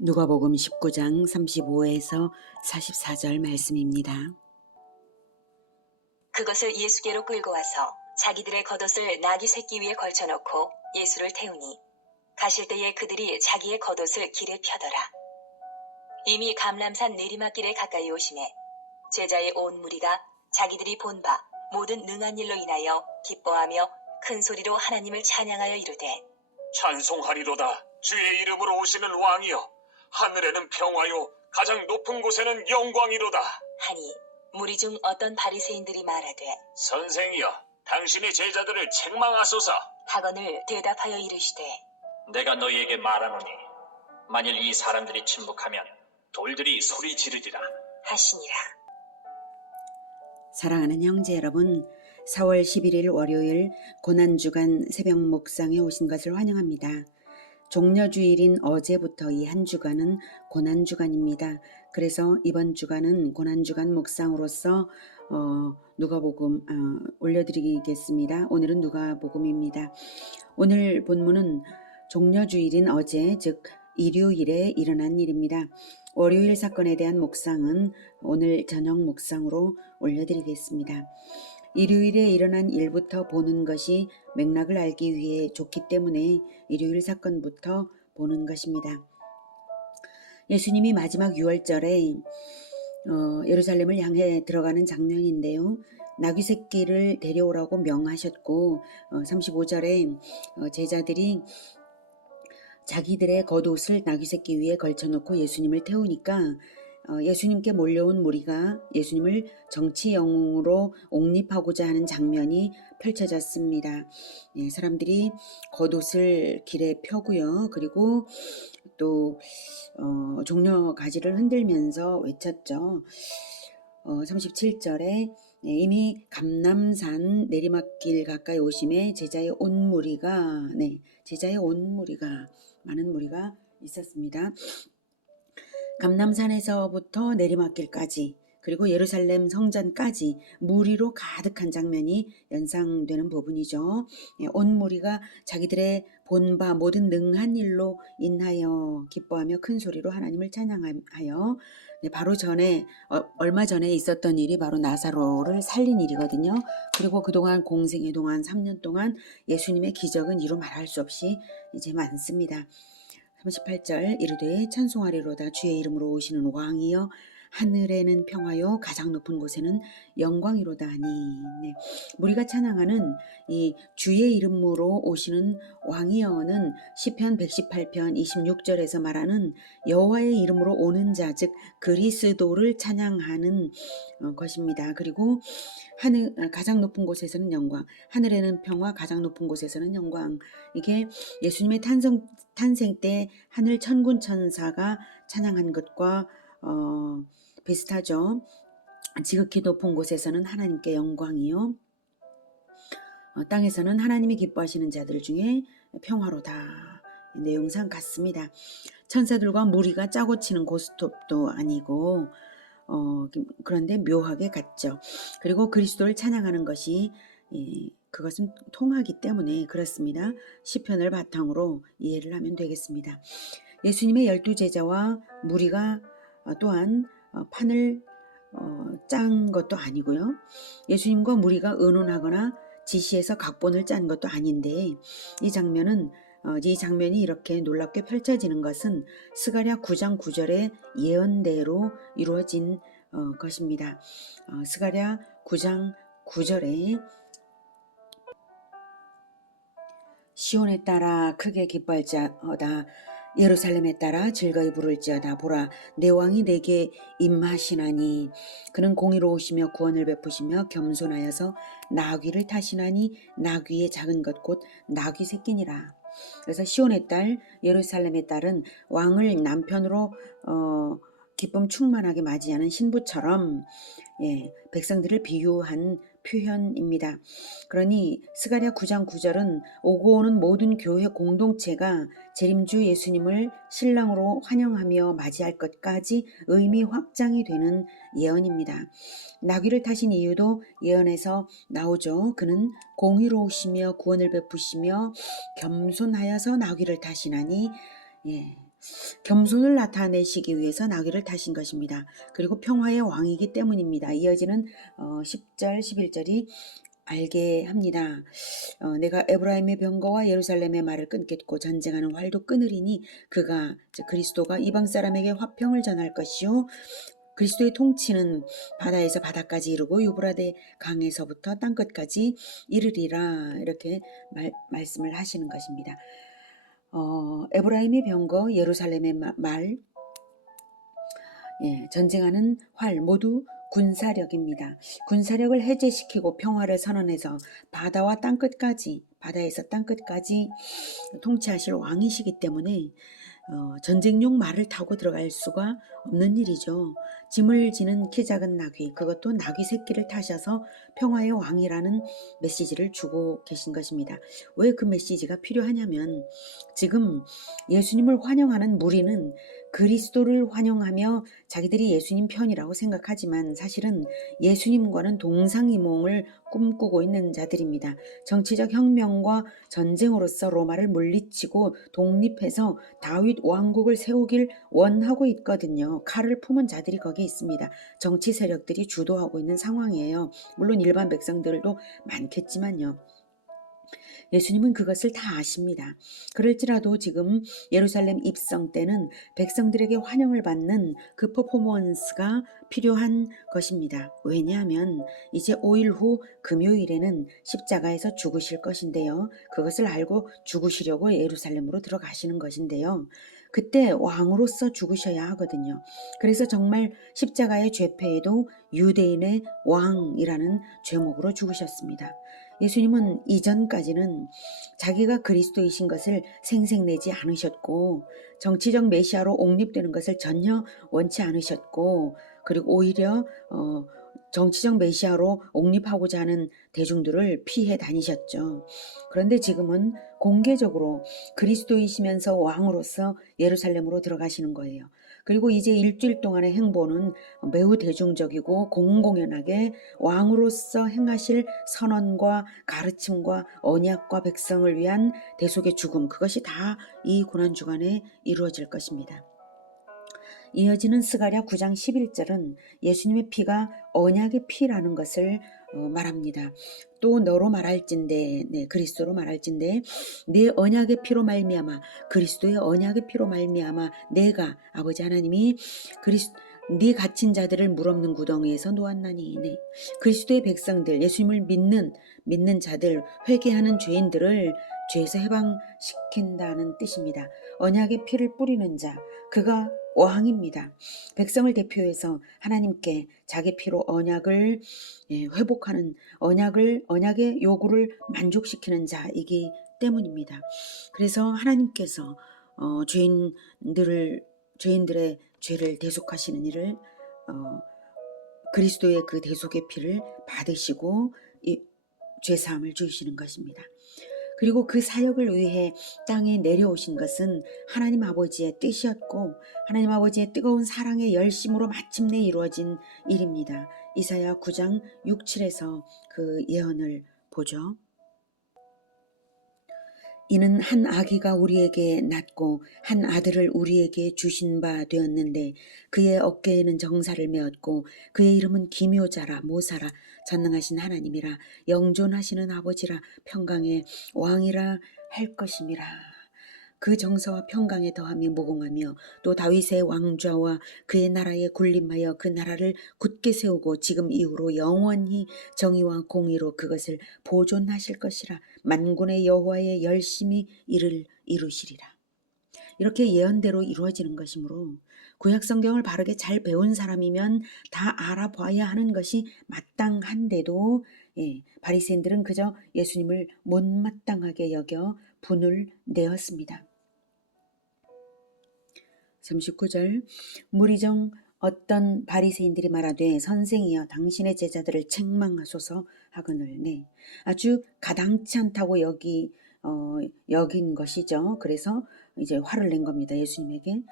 누가복음 19장 35에서 44절 말씀입니다. 그것을 예수께로 끌고 와서 자기들의 겉옷을 나귀 새끼 위에 걸쳐놓고 예수를 태우니 가실 때에 그들이 자기의 겉옷을 길에 펴더라. 이미 감람산 내리막길에 가까이 오심에 제자의 온 무리가 자기들이 본 바 모든 능한 일로 인하여 기뻐하며 큰 소리로 하나님을 찬양하여 이르되 찬송하리로다. 주의 이름으로 오시는 왕이여. 하늘에는 평화요 가장 높은 곳에는 영광이로다. 하니 무리 중 어떤 바리새인들이 말하되 선생이여, 당신의 제자들을 책망하소서. 하거늘 대답하여 이르시되 내가 너희에게 말하노니 만일 이 사람들이 침묵하면 돌들이 소리 지르리라. 하시니라. 사랑하는 형제 여러분, 4월 11일 월요일 고난주간 새벽 목상에 오신 것을 환영합니다. 종려주일인 어제부터 이 한 주간은 고난주간입니다. 그래서 이번 주간은 고난주간 묵상으로서 누가복음 올려드리겠습니다. 오늘은 누가복음입니다. 오늘 본문은 종려주일인 어제, 즉 일요일에 일어난 일입니다. 월요일 사건에 대한 묵상은 오늘 저녁 묵상으로 올려드리겠습니다. 일요일에 일어난 일부터 보는 것이 맥락을 알기 위해 좋기 때문에 일요일 사건부터 보는 것입니다. 예수님이 마지막 유월절에 예루살렘을 향해 들어가는 장면인데요. 나귀 새끼를 데려오라고 명하셨고 35절에 제자들이 자기들의 겉옷을 나귀 새끼 위에 걸쳐놓고 예수님을 태우니까 예수님께 몰려온 무리가 예수님을 정치 영웅으로 옹립하고자 하는 장면이 펼쳐졌습니다. 사람들이 겉옷을 길에 펴고요. 그리고 또 종려 가지를 흔들면서 외쳤죠. 37절에 이미 감람산 내리막길 가까이 오심에 제자의 온 무리가 많은 무리가 있었습니다. 감람산에서부터 내리막길까지 그리고 예루살렘 성전까지 무리로 가득한 장면이 연상되는 부분이죠. 온 무리가 자기들의 본바 모든 능한 일로 인하여 기뻐하며 큰 소리로 하나님을 찬양하여 바로 얼마 전에 있었던 일이 바로 나사로를 살린 일이거든요. 그리고 그동안 공생애 동안 3년 동안 예수님의 기적은 이루 말할 수 없이 이제 많습니다. 38절 이르되 찬송하리로다. 주의 이름으로 오시는 왕이여 하늘에는 평화요 가장 높은 곳에는 영광이로다 하니. 우리가 찬양하는 이 주의 이름으로 오시는 왕이여는 시편 118편 26절에서 말하는 여호와의 이름으로 오는 자, 즉 그리스도를 찬양하는 것입니다. 그리고 가장 높은 곳에서는 영광, 하늘에는 평화, 가장 높은 곳에서는 영광. 이게 예수님의 탄생 때 하늘 천군 천사가 찬양한 것과 비슷하죠. 지극히 높은 곳에서는 하나님께 영광이요, 땅에서는 하나님이 기뻐하시는 자들 중에 평화로다. 내용상 같습니다. 천사들과 무리가 짜고 치는 고스톱도 아니고 그런데 묘하게 같죠. 그리고 그리스도를 찬양하는 것이 그것은 통하기 때문에 그렇습니다. 시편을 바탕으로 이해를 하면 되겠습니다. 예수님의 12제자와 무리가 또한 판을 짠 것도 아니고요. 예수님과 무리가 의논하거나 지시해서 각본을 짠 것도 아닌데 이 장면이 이렇게 놀랍게 펼쳐지는 것은 스가랴 9장 9절의 예언대로 이루어진 것입니다. 스가랴 9장 9절에 시온에 따라 크게 기뻐할지어다. 예루살렘에 따라 즐거이 부를지어다. 보라, 내 왕이 내게 임하시나니 그는 공의로우시며 구원을 베푸시며 겸손하여서 나귀를 타시나니 나귀의 작은 것 곧 나귀 새끼니라. 그래서 시온의 딸, 예루살렘의 딸은 왕을 남편으로 기쁨 충만하게 맞이하는 신부처럼 백성들을 비유한 표현입니다. 그러니 스가랴 9장 9절은 오고 오는 모든 교회 공동체가 재림주 예수님을 신랑으로 환영하며 맞이할 것까지 의미 확장이 되는 예언입니다. 나귀를 타신 이유도 예언에서 나오죠. 그는 공의로우시며 구원을 베푸시며 겸손하여서 나귀를 타시나니 겸손을 나타내시기 위해서 나귀를 타신 것입니다. 그리고 평화의 왕이기 때문입니다. 이어지는 10절, 11절이 알게 합니다. 내가 에브라임의 병거와 예루살렘의 말을 끊겠고 전쟁하는 활도 끊으리니 그가 즉 그리스도가 이방 사람에게 화평을 전할 것이요 그리스도의 통치는 바다에서 바다까지 이르고 유브라데 강에서부터 땅끝까지 이르리라 이렇게 말씀을 하시는 것입니다. 에브라임의 병거, 예루살렘의 말, 전쟁하는 활 모두 군사력입니다. 군사력을 해제시키고 평화를 선언해서 바다에서 땅끝까지 통치하실 왕이시기 때문에 전쟁용 말을 타고 들어갈 수가 없는 일이죠. 짐을 지는 키 작은 나귀, 그것도 나귀 새끼를 타셔서 평화의 왕이라는 메시지를 주고 계신 것입니다. 왜 그 메시지가 필요하냐면 지금 예수님을 환영하는 무리는 그리스도를 환영하며 자기들이 예수님 편이라고 생각하지만 사실은 예수님과는 동상이몽을 꿈꾸고 있는 자들입니다. 정치적 혁명과 전쟁으로서 로마를 물리치고 독립해서 다윗 왕국을 세우길 원하고 있거든요. 칼을 품은 자들이 거기에 있습니다. 정치 세력들이 주도하고 있는 상황이에요. 물론 일반 백성들도 많겠지만요. 예수님은 그것을 다 아십니다. 그럴지라도 지금 예루살렘 입성 때는 백성들에게 환영을 받는 그 퍼포먼스가 필요한 것입니다. 왜냐하면 이제 5일 후 금요일에는 십자가에서 죽으실 것인데요. 그것을 알고 죽으시려고 예루살렘으로 들어가시는 것인데요. 그때 왕으로서 죽으셔야 하거든요. 그래서 정말 십자가의 죄패에도 유대인의 왕이라는 죄목으로 죽으셨습니다. 예수님은 이전까지는 자기가 그리스도이신 것을 생색내지 않으셨고 정치적 메시아로 옹립되는 것을 전혀 원치 않으셨고 그리고 오히려 정치적 메시아로 옹립하고자 하는 대중들을 피해 다니셨죠. 그런데 지금은 공개적으로 그리스도이시면서 왕으로서 예루살렘으로 들어가시는 거예요. 그리고 이제 일주일 동안의 행보는 매우 대중적이고 공공연하게 왕으로서 행하실 선언과 가르침과 언약과 백성을 위한 대속의 죽음, 그것이 다 이 고난주간에 이루어질 것입니다. 이어지는 스가랴 9장 11절은 예수님의 피가 언약의 피라는 것을 말합니다. 또 너로 말할진대, 그리스도로 말할진대 내 언약의 피로 말미암아 그리스도의 언약의 피로 말미암아 내가 아버지 하나님이 네 갇힌 자들을 물없는 구덩이에서 놓았나니 그리스도의 백성들 예수님을 믿는 자들 회개하는 죄인들을 죄에서 해방시킨다는 뜻입니다. 언약의 피를 뿌리는 자 그가 왕입니다. 백성을 대표해서 하나님께 자기 피로 언약을 회복하는 언약의 요구를 만족시키는 자이기 때문입니다. 그래서 하나님께서 죄인들의 죄를 대속하시는 일을 그리스도의 그 대속의 피를 받으시고 죄사함을 주시는 것입니다. 그리고 그 사역을 위해 땅에 내려오신 것은 하나님 아버지의 뜻이었고 하나님 아버지의 뜨거운 사랑의 열심으로 마침내 이루어진 일입니다. 이사야 9장 6, 7에서 그 예언을 보죠. 이는 한 아기가 우리에게 낳고 한 아들을 우리에게 주신 바 되었는데 그의 어깨에는 정사를 메었고 그의 이름은 기묘자라 모사라 전능하신 하나님이라 영존하시는 아버지라 평강의 왕이라 할 것임이라. 그 정서와 평강에 더함이 무궁하며 또 다윗의 왕좌와 그의 나라에 군림하여 그 나라를 굳게 세우고 지금 이후로 영원히 정의와 공의로 그것을 보존하실 것이라. 만군의 여호와의 열심히 이를 이루시리라. 이렇게 예언대로 이루어지는 것이므로 구약 성경을 바르게 잘 배운 사람이면 다 알아봐야 하는 것이 마땅한데도 바리새인들은 그저 예수님을 못마땅하게 여겨 분을 내었습니다. 39절 무리 중 어떤 바리새인들이 말하되 선생이여 당신의 제자들을 책망하소서 하거늘. 아주 가당치 않다고 여긴 것이죠. 그래서 이제 화를 낸 겁니다. 예수님에게.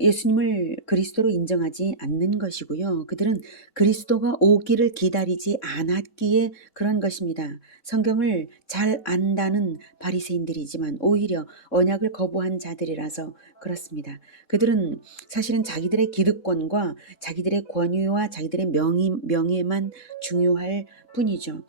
예수님을 그리스도로 인정하지 않는 것이고요. 그들은 그리스도가 오기를 기다리지 않았기에 그런 것입니다. 성경을 잘 안다는 바리새인들이지만 오히려 언약을 거부한 자들이라서 그렇습니다. 그들은 사실은 자기들의 기득권과 자기들의 권위와 자기들의 명예만 중요할 뿐이죠.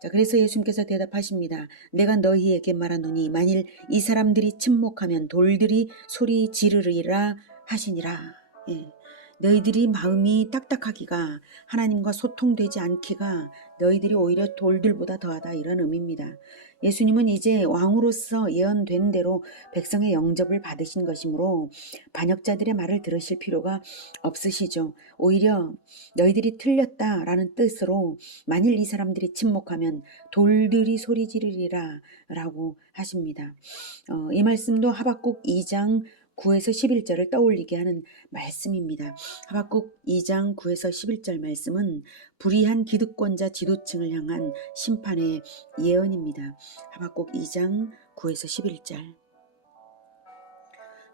자, 그래서 예수님께서 대답하십니다. 내가 너희에게 말하노니 만일 이 사람들이 침묵하면 돌들이 소리 지르리라 하시니라. 예. 너희들이 마음이 딱딱하기가 하나님과 소통되지 않기가 너희들이 오히려 돌들보다 더하다 이런 의미입니다. 예수님은 이제 왕으로서 예언된 대로 백성의 영접을 받으신 것이므로 반역자들의 말을 들으실 필요가 없으시죠. 오히려 너희들이 틀렸다라는 뜻으로 만일 이 사람들이 침묵하면 돌들이 소리 지르리라 라고 하십니다. 이 말씀도 하박국 2장 9에서 11절을 떠올리게 하는 말씀입니다. 하박국 2장 9에서 11절 말씀은 불의한 기득권자 지도층을 향한 심판의 예언입니다. 하박국 2장 9에서 11절.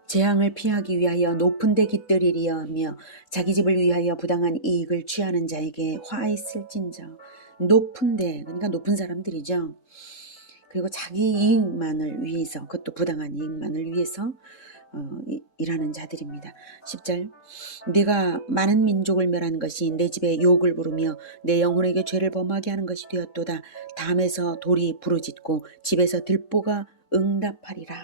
재앙을 피하기 위하여 높은 데 깃들이리며 자기 집을 위하여 부당한 이익을 취하는 자에게 화 있을진저. 높은 데, 그러니까 높은 사람들이죠. 그리고 자기 이익만을 위해서, 그것도 부당한 이익만을 위해서 일하는 자들입니다. 10절. 네가 많은 민족을 멸한 것이 내 집에 욕을 부르며 내 영혼에게 죄를 범하게 하는 것이 되었도다. 담에서 돌이 부르짖고 집에서 들보가 응답하리라.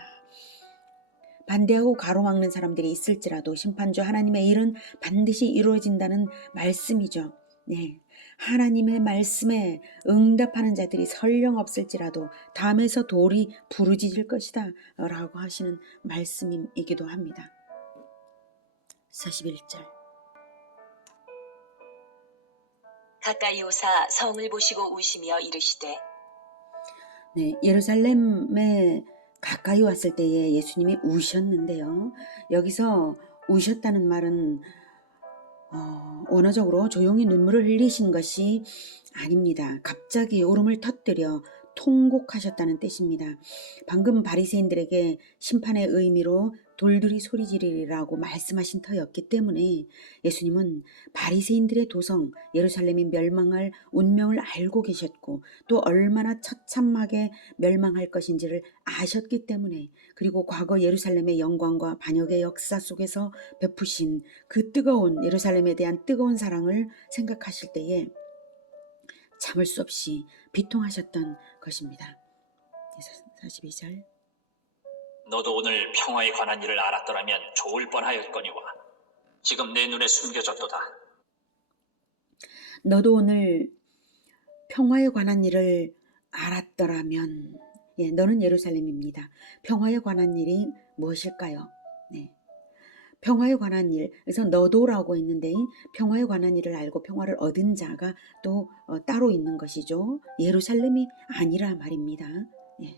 반대하고 가로막는 사람들이 있을지라도 심판주 하나님의 일은 반드시 이루어진다는 말씀이죠. 네. 하나님의 말씀에 응답하는 자들이 설령 없을지라도 담에서 돌이 부르짖을 것이다 라고 하시는 말씀이기도 합니다. 41절. 가까이 오사 성을 보시고 우시며 이르시되. 네, 예루살렘에 가까이 왔을 때에 예수님이 우셨는데요. 여기서 우셨다는 말은 언어적으로 조용히 눈물을 흘리신 것이 아닙니다. 갑자기 울음을 터뜨려 통곡하셨다는 뜻입니다. 방금 바리새인들에게 심판의 의미로 돌들이 소리 지르리라고 말씀하신 터였기 때문에 예수님은 바리새인들의 도성 예루살렘이 멸망할 운명을 알고 계셨고 또 얼마나 처참하게 멸망할 것인지를 아셨기 때문에 그리고 과거 예루살렘의 영광과 반역의 역사 속에서 베푸신 그 뜨거운 예루살렘에 대한 뜨거운 사랑을 생각하실 때에 참을 수 없이 비통하셨던 것입니다. 42절. 너도 오늘 평화에 관한 일을 알았더라면 좋을 뻔하였거니와 지금 내 눈에 숨겨졌도다. 너도 오늘 평화에 관한 일을 알았더라면 너는 예루살렘입니다. 평화에 관한 일이 무엇일까요? 네. 평화에 관한 일, 그래서 너도라고 했는데 평화에 관한 일을 알고 평화를 얻은 자가 또 따로 있는 것이죠. 예루살렘이 아니라 말입니다. 예.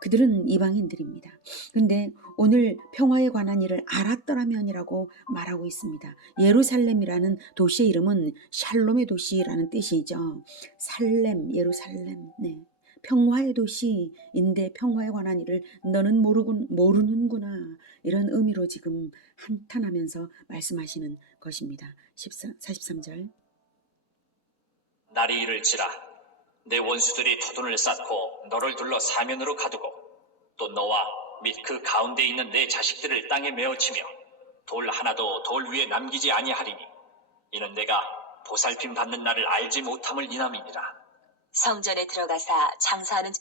그들은 이방인들입니다. 근데 오늘 평화에 관한 일을 알았더라면이라고 말하고 있습니다. 예루살렘이라는 도시의 이름은 샬롬의 도시라는 뜻이죠. 살렘, 예루살렘. 네. 평화의 도시인데 평화에 관한 일을 너는 모르는구나 이런 의미로 지금 한탄하면서 말씀하시는 것입니다. 43절. 날이 이를지라 내 원수들이 터돈을 쌓고 너를 둘러 사면으로 가두고 또 너와 및 그 가운데 있는 내 자식들을 땅에 메어치며 돌 하나도 돌 위에 남기지 아니하리니 이는 내가 보살핌 받는 날을 알지 못함을 인함이니라. 성전에 들어가사 장사하는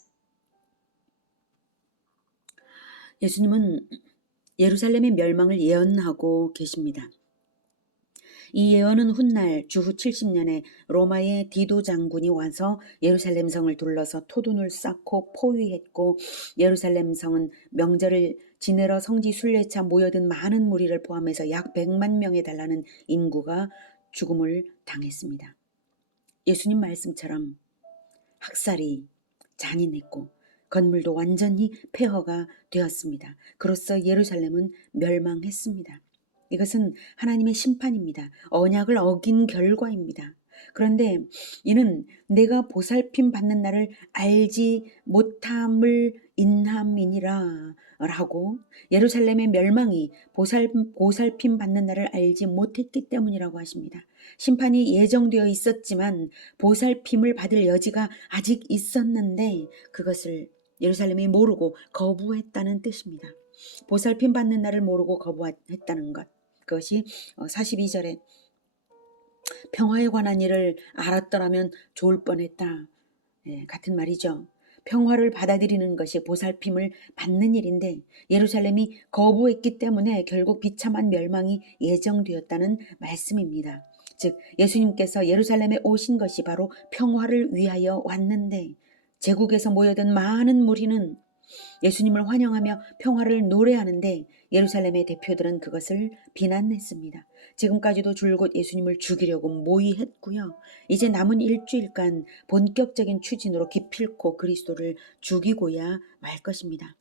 예수님은 예루살렘의 멸망을 예언하고 계십니다. 이 예언은 훗날 주후 70년에 로마의 디도 장군이 와서 예루살렘 성을 둘러서 토둔을 쌓고 포위했고 예루살렘 성은 명절을 지내러 성지 순례차 모여든 많은 무리를 포함해서 약 100만 명에 달하는 인구가 죽음을 당했습니다. 예수님 말씀처럼 학살이 잔인했고 건물도 완전히 폐허가 되었습니다. 그로써 예루살렘은 멸망했습니다. 이것은 하나님의 심판입니다. 언약을 어긴 결과입니다. 그런데 이는 내가 보살핌 받는 날을 알지 못함을 인함이니라 라고, 예루살렘의 멸망이 보살핌 받는 날을 알지 못했기 때문이라고 하십니다. 심판이 예정되어 있었지만 보살핌을 받을 여지가 아직 있었는데 그것을 예루살렘이 모르고 거부했다는 뜻입니다. 보살핌 받는 날을 모르고 거부했다는 것, 그것이 42절에 평화에 관한 일을 알았더라면 좋을 뻔했다. 같은 말이죠. 평화를 받아들이는 것이 보살핌을 받는 일인데 예루살렘이 거부했기 때문에 결국 비참한 멸망이 예정되었다는 말씀입니다. 즉 예수님께서 예루살렘에 오신 것이 바로 평화를 위하여 왔는데 제국에서 모여든 많은 무리는 예수님을 환영하며 평화를 노래하는데 예루살렘의 대표들은 그것을 비난했습니다. 지금까지도 줄곧 예수님을 죽이려고 모의했고요. 이제 남은 일주일간 본격적인 추진으로 기필코 그리스도를 죽이고야 말 것입니다.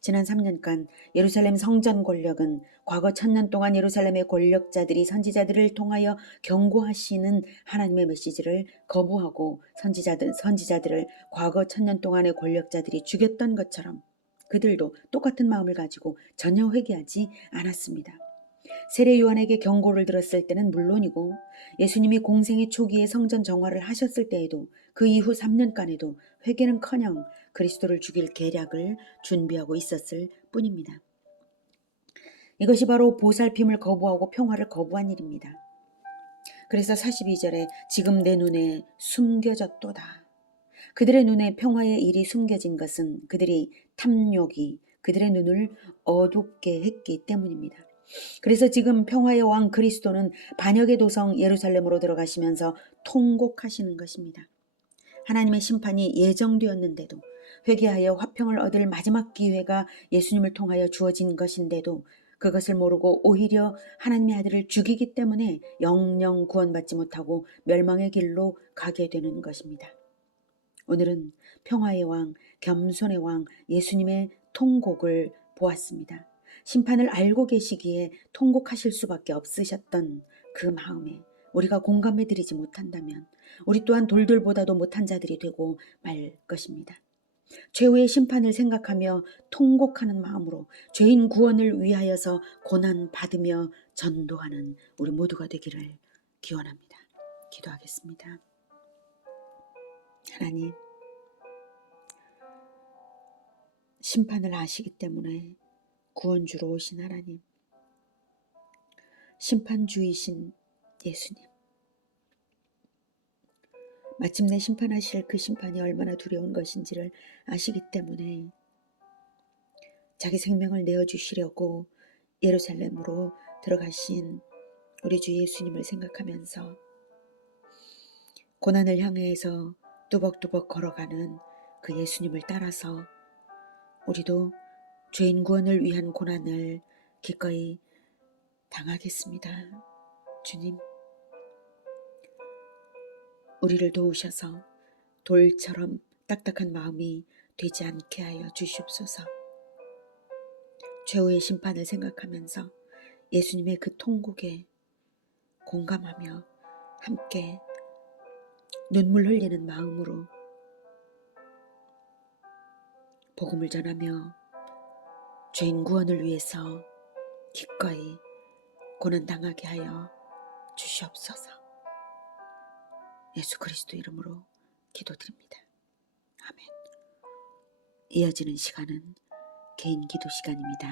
지난 3년간 예루살렘 성전 권력은 과거 1000년 동안 예루살렘의 권력자들이 선지자들을 통하여 경고하시는 하나님의 메시지를 거부하고 선지자들을 과거 1000년 동안의 권력자들이 죽였던 것처럼 그들도 똑같은 마음을 가지고 전혀 회개하지 않았습니다. 세례 요한에게 경고를 들었을 때는 물론이고 예수님이 공생의 초기에 성전 정화를 하셨을 때에도 그 이후 3년간에도 회개는커녕 그리스도를 죽일 계략을 준비하고 있었을 뿐입니다. 이것이 바로 보살핌을 거부하고 평화를 거부한 일입니다. 그래서 42절에 지금 내 눈에 숨겨졌도다. 그들의 눈에 평화의 일이 숨겨진 것은 그들이 탐욕이 그들의 눈을 어둡게 했기 때문입니다. 그래서 지금 평화의 왕 그리스도는 반역의 도성 예루살렘으로 들어가시면서 통곡하시는 것입니다. 하나님의 심판이 예정되었는데도 회개하여 화평을 얻을 마지막 기회가 예수님을 통하여 주어진 것인데도 그것을 모르고 오히려 하나님의 아들을 죽이기 때문에 영영 구원받지 못하고 멸망의 길로 가게 되는 것입니다. 오늘은 평화의 왕, 겸손의 왕 예수님의 통곡을 보았습니다. 심판을 알고 계시기에 통곡하실 수밖에 없으셨던 그 마음에 우리가 공감해 드리지 못한다면 우리 또한 돌들보다도 못한 자들이 되고 말 것입니다. 최후의 심판을 생각하며 통곡하는 마음으로 죄인 구원을 위하여서 고난 받으며 전도하는 우리 모두가 되기를 기원합니다. 기도하겠습니다. 하나님, 심판을 아시기 때문에 구원주로 오신 하나님, 심판주이신 예수님, 마침내 심판하실 그 심판이 얼마나 두려운 것인지를 아시기 때문에 자기 생명을 내어주시려고 예루살렘으로 들어가신 우리 주 예수님을 생각하면서 고난을 향해서 뚜벅뚜벅 걸어가는 그 예수님을 따라서 우리도 죄인 구원을 위한 고난을 기꺼이 당하겠습니다. 주님, 우리를 도우셔서 돌처럼 딱딱한 마음이 되지 않게 하여 주시옵소서. 최후의 심판을 생각하면서 예수님의 그 통곡에 공감하며 함께 눈물 흘리는 마음으로 복음을 전하며 죄인 구원을 위해서 기꺼이 고난당하게 하여 주시옵소서. 예수 그리스도 이름으로 기도드립니다. 아멘. 이어지는 시간은 개인 기도 시간입니다.